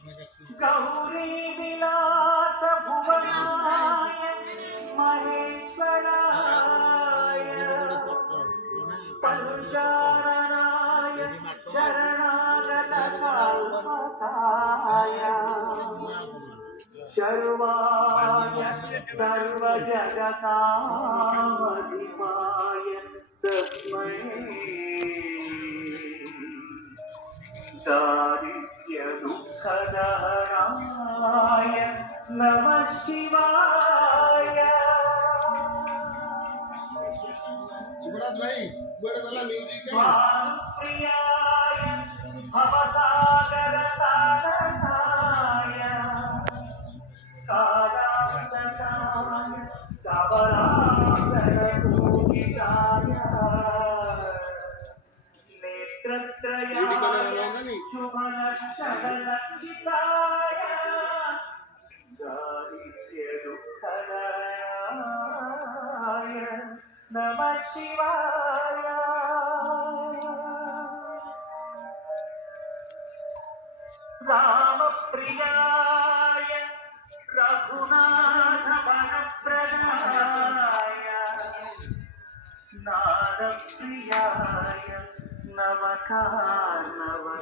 गौरी विलास भुवनाय महेश्वराय पंचाननाय शरणागत कल्पकाय शर्वाय सर्वजगतामधिपाय तस्मै दारिद्र्य दुःखदहनाय नमः शिवाय। युवराज भाई कुआडे गला म्यूजिक है प्रियाय भवसागर तारणाय कालांतकाय कबलाकर पूजिताय नेत्रत्रयाय शुभलक्षणलक्षिताय दारिद्र्य दुःखदयाय नमः शिवाय। रामप्रियाय रघुनाथ वरप्रदाय नादप्रियाय नवकारणाय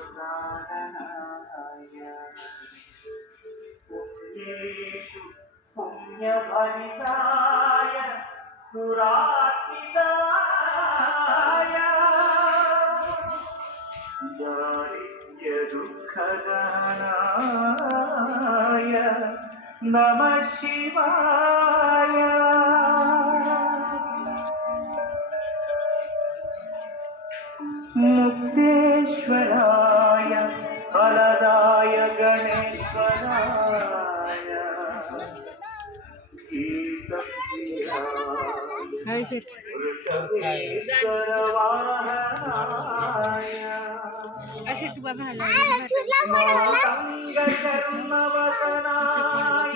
पुण्येषु पुण्यभरिताय सुरार्चिताय दारिद्र्य दुःखदहनाय नमः शिवाय। मुक्तेश्वराय फलदाय गणेश्वराय गीतप्रियाय वृषभेश्वरवाहनाय मातङ्गकर्णवदनाय